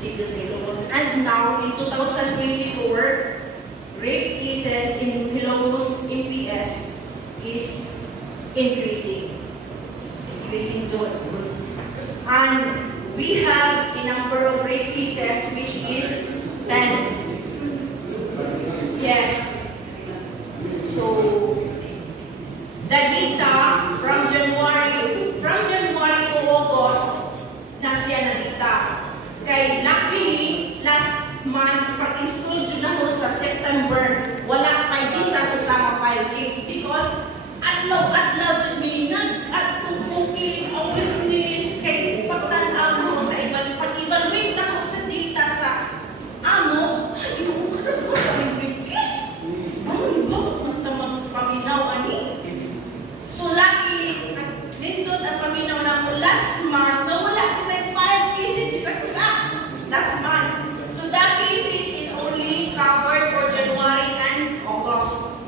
City of St. Ilocos. And now, in 2024, rape cases in Ilocos MPS is increasing. Zone. And we have a number of rape cases which is 10. Yes. So,